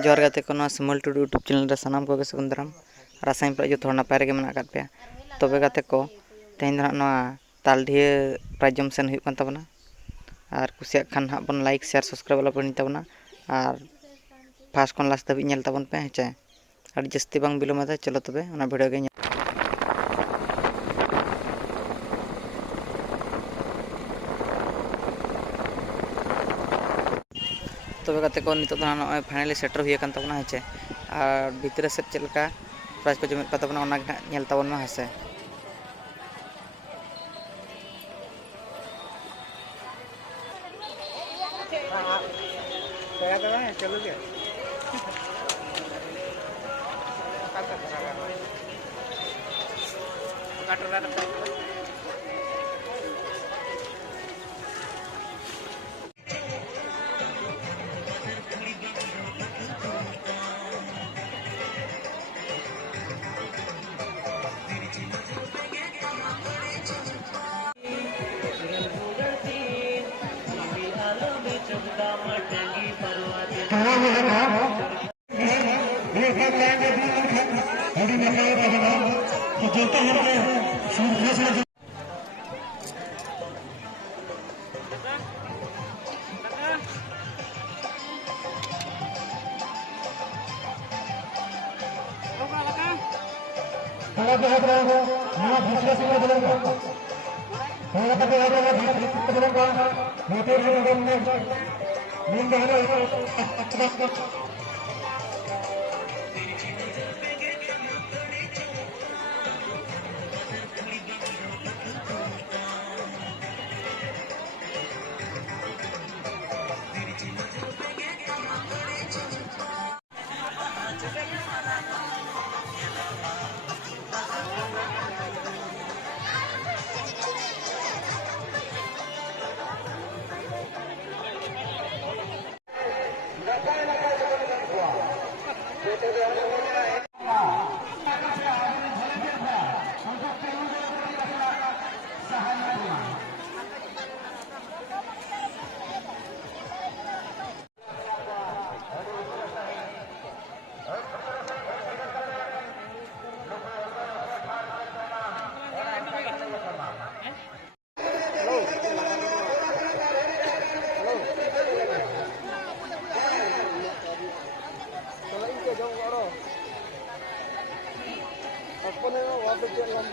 जोहार गाते को सिमल टुडू यूट्यूब चैनल रे सानाम को सागुन दाराम रासायन पे जो थोड़ा नपाय रे मेना काट पे तबे गाते को तेहन दो ना तालढिया प्राइज जम सेन हुई कान तबना और कुसिया खान हा बन लाइक शेयर सब्सक्राइब वाला बन तबना और फास्ट खन लास्ट धाबी नेल तबन पे हेचे अड़ी जस्ती बांग बिलोमा दा चलो तबे ओना वीडियो गे तबे गाते को नितो ना नय फाइनली सेटर हुई कान तबना हेचे और भीतर से चलका प्राइज को जमे तबना ओना नेल तबन मा हेसे चलो के Apa nih waktu jalan